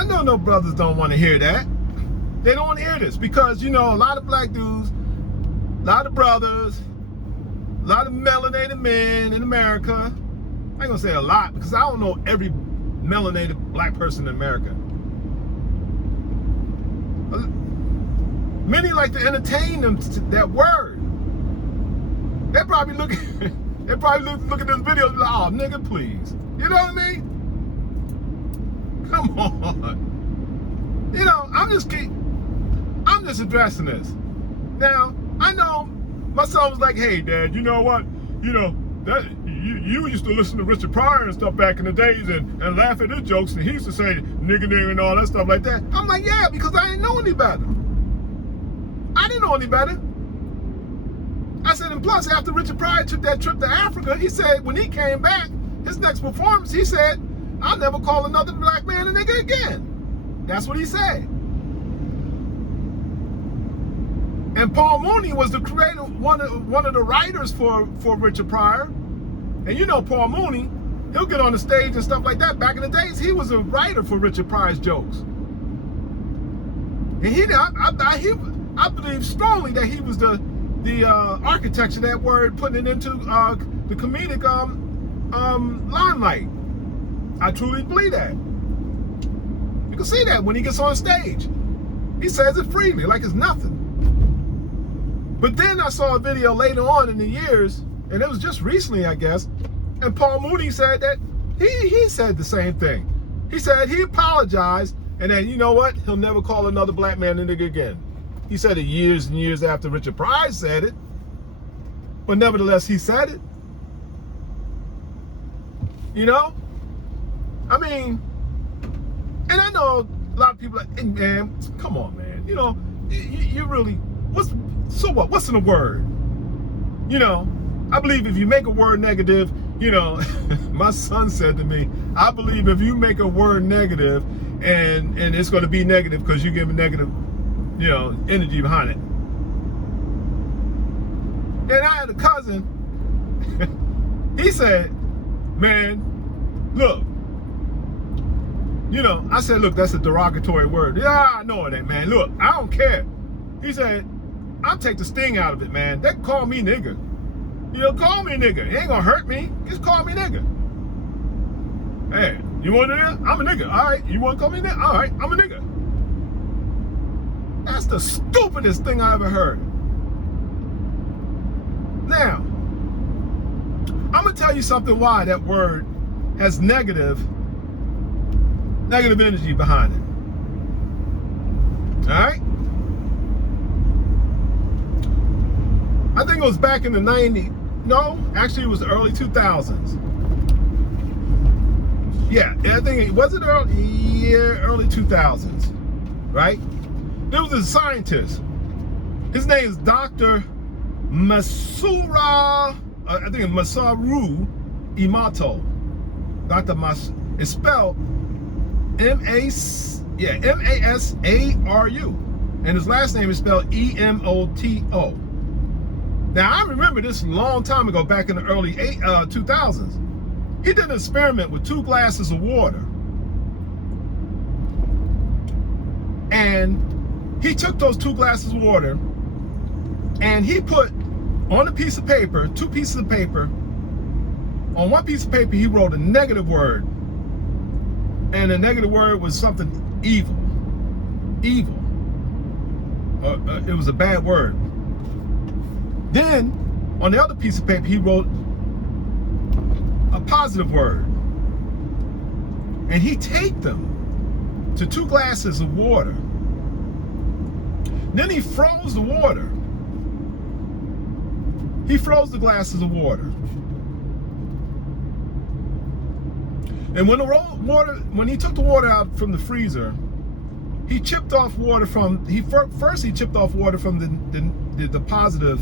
I know no brothers don't want to hear that. They don't want to hear this because, you know, a lot of black dudes, a lot of brothers, a lot of melanated men in America. I ain't gonna say a lot because I don't know every melanated black person in America. Many like to entertain them to that word. They probably look at this video and be like, oh, nigga, please. You know what I mean? Come on. You know, I'm just addressing this. Now, I know my son was like, hey, Dad, you know what? You know, that you used to listen to Richard Pryor and stuff back in the days and laugh at his jokes, and he used to say nigga and all that stuff like that. I'm like, yeah, because I didn't know any better. I didn't know any better. I said, and plus, after Richard Pryor took that trip to Africa, he said when he came back, his next performance, he said, I'll never call another black man a nigga again. That's what he said. And Paul Mooney was the creator, one of the writers for Richard Pryor. And you know Paul Mooney, he'll get on the stage and stuff like that. Back in the days, he was a writer for Richard Pryor's jokes. And I believe strongly that he was the architect of that word, putting it into the comedic limelight. I truly believe that. You can see that when he gets on stage. He says it freely, like it's nothing. But then I saw a video later on in the years, and it was just recently, I guess, and Paul Mooney said that he said the same thing. He said he apologized, and then, you know what? He'll never call another black man a nigga again. He said it years and years after Richard Pryor said it, but nevertheless, he said it. You know? I mean, and I know a lot of people are like, hey, man, come on, man. You know, you really, so what? What's in a word? You know, I believe if you make a word negative, you know, my son said to me, I believe if you make a word negative and it's going to be negative because you give a negative, you know, energy behind it. And I had a cousin, he said, man, look, you know, I said, look, that's a derogatory word. Yeah, I know it ain't, man. Look, I don't care. He said, I'll take the sting out of it, man. They can call me nigga. You know, call me nigga. It ain't gonna hurt me. Just call me nigga. Hey, you want to do that? I'm a nigga. All right. You want to call me nigga? All right. I'm a nigga. That's the stupidest thing I ever heard. Now, I'm gonna tell you something why that word has negative energy behind it. All right? I think it was back in the 90s. No, actually it was the early 2000s. Yeah, I think it was early 2000s, right? There was a scientist. His name is Dr. Masaru Emoto. It's spelled M-A-S-A-R-U. And his last name is spelled E-M-O-T-O. Now, I remember this a long time ago, back in the early 2000s. He did an experiment with 2 glasses of water. And he took those 2 glasses of water and he put on a piece of paper, 2 pieces of paper. On one piece of paper, he wrote a negative word. And the negative word was something evil. Evil. It was a bad word. Then, on the other piece of paper, he wrote a positive word. And he taped them to 2 glasses of water. Then he froze the water. He froze the glasses of water. And when he took the water out from the freezer, he chipped off water from, first he chipped off water from the positive,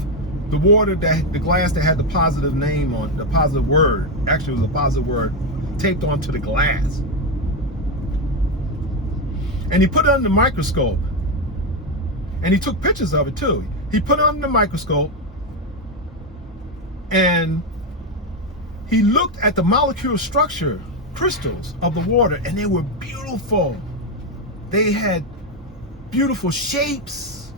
the glass that had the positive name on, the positive word. Actually, it was a positive word taped onto the glass. And he put it under the microscope. And he took pictures of it too. He put it under the microscope and he looked at the molecular structure, crystals of the water, and they were beautiful. They had beautiful shapes.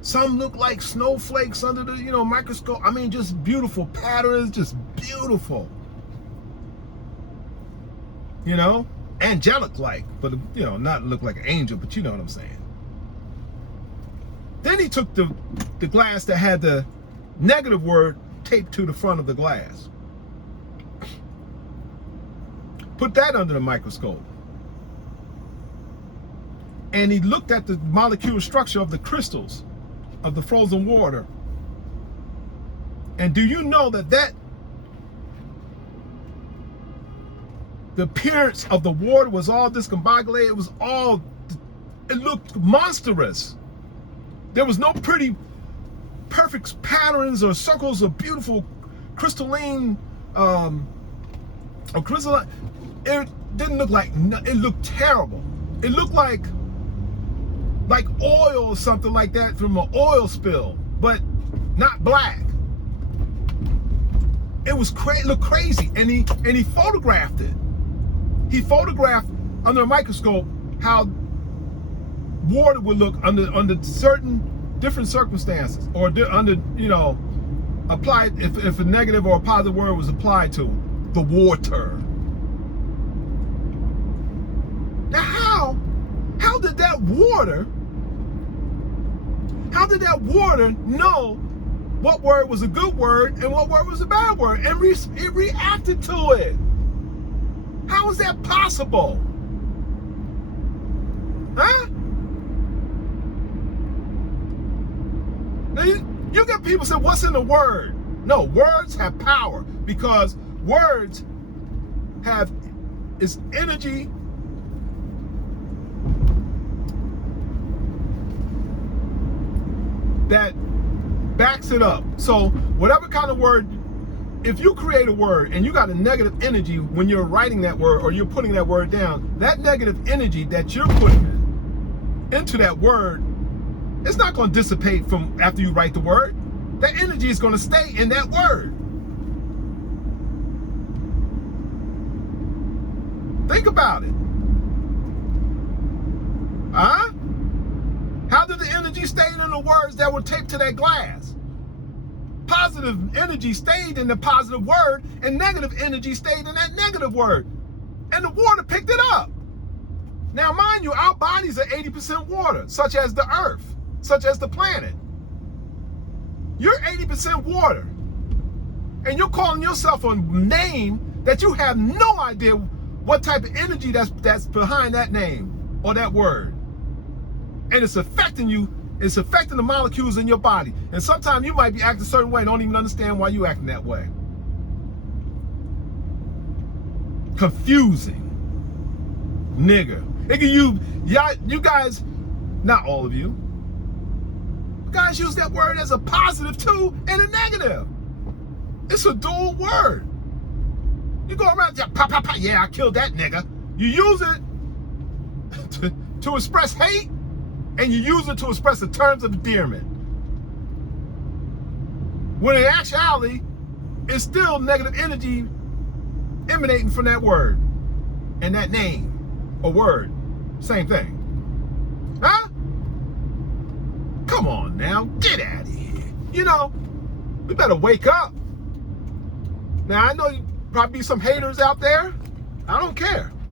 Some look like snowflakes under the, microscope. I mean, just beautiful patterns, just beautiful. Angelic-like, but not look like an angel, but you know what I'm saying. Then he took the glass that had the negative word taped to the front of the glass. Put that under the microscope. And he looked at the molecular structure of the crystals of the frozen water. And do you know that the appearance of the water was all discombobulated? It looked monstrous. There was no pretty, perfect patterns or circles of beautiful crystalline, or crystalline. It didn't look like, it looked terrible. It looked like oil or something like that from an oil spill, but not black. It was looked crazy, and he photographed it. He photographed under a microscope how water would look under certain different circumstances, or under applied if a negative or a positive word was applied to the water. Now how did that water know what word was a good word and what word was a bad word, and it reacted to it? How is that possible? Huh? Now you get people say, what's in the word? No, words have power, because words have its energy that backs it up. So whatever kind of word, if you create a word and you got a negative energy when you're writing that word or you're putting that word down, that negative energy that you're putting into that word, it's not going to dissipate from after you write the word. That energy is going to stay in that word. Think about it. Huh? How did the energy stay in the words that were taped to that glass? Positive energy stayed in the positive word, and negative energy stayed in that negative word. And the water picked it up. Now, mind you, our bodies are 80% water, such as the earth, such as the planet. You're 80% water. And you're calling yourself a name that you have no idea what type of energy that's behind that name or that word. And it's affecting you. It's affecting the molecules in your body. And sometimes you might be acting a certain way and don't even understand why you're acting that way. Confusing. Nigger. You guys, not all of you guys use that word as a positive too and a negative. It's a dual word. You go around, yeah, I killed that nigga. You use it to express hate, and you use it to express the terms of endearment. When in actuality, it's still negative energy emanating from that word and that name or word. Same thing. Huh? Come on now, get out of here. We better wake up. Now, I know you probably be some haters out there. I don't care.